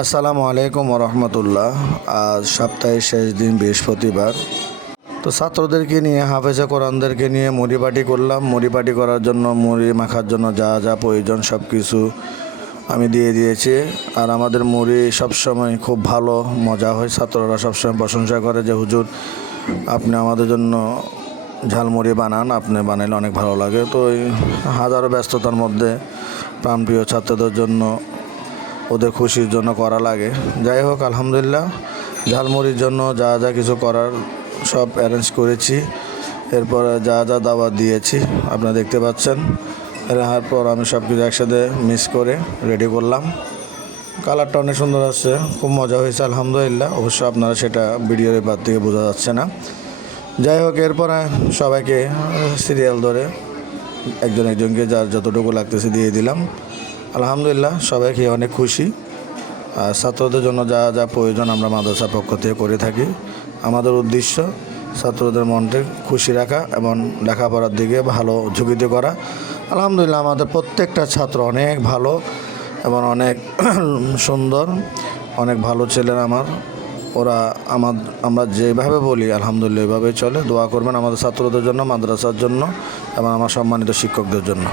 আসসালামু আলাইকুম রহমতুল্লাহ। আজ সপ্তাহের শেষ দিন বৃহস্পতিবার। তো ছাত্রদেরকে নিয়ে হাফেজে কোরআনদেরকে নিয়ে মুড়ি পাটি করলাম। মুড়ি পাটি করার জন্য মুড়ি মাখার জন্য যা যা প্রয়োজন সব কিছু আমি দিয়ে দিয়েছি। আর আমাদের মুড়ি সবসময় খুব ভালো মজা হয়, ছাত্ররা সবসময় প্রশংসা করে যে হুজুর আপনি আমাদের জন্য ঝালমুড়ি বানান, আপনি বানাইলে অনেক ভালো লাগে। তো এই হাজারো ব্যস্ততার মধ্যে প্রাণপ্রিয় ছাত্রদের জন্য ওদের খুশির জন্য করা লাগে। যাই হোক, আলহামদুলিল্লাহ ঝালমুড়ির জন্য যা যা কিছু করার সব অ্যারেঞ্জ করেছি। এরপর যা যা দাওয়াত দিয়েছি আপনারা দেখতে পাচ্ছেন। এরপর আমি সব কিছু একসাথে মিক্স করে রেডি করলাম। কালারটা অনেক সুন্দর আসছে, খুব মজা হয়েছে আলহামদুলিল্লাহ। অবশ্য আপনারা সেটা ভিডিওর এবার থেকে বোঝা যাচ্ছে না। যাই হোক, এরপরে সবাইকে সিরিয়াল ধরে একজনকে যার যতটুকু লাগতেছে দিয়ে দিলাম। আলহামদুলিল্লাহ সবাই খেয়ে অনেক খুশি। আর ছাত্রদের জন্য যা যা প্রয়োজন আমরা মাদ্রাসার পক্ষ থেকে করে থাকি। আমাদের উদ্দেশ্য ছাত্রদের মনকে খুশি রাখা এবং লেখাপড়ার দিকে ভালো ঝুঁকিতে করা। আলহামদুলিল্লাহ আমাদের প্রত্যেকটা ছাত্র অনেক ভালো এবং অনেক সুন্দর, অনেক ভালো ছেলেরা আমার। ওরা আমরা যেভাবে বলি আলহামদুলিল্লাহ এভাবেই চলে। দোয়া করবেন আমাদের ছাত্রদের জন্য, মাদ্রাসার জন্য এবং আমার সম্মানিত শিক্ষকদের জন্য।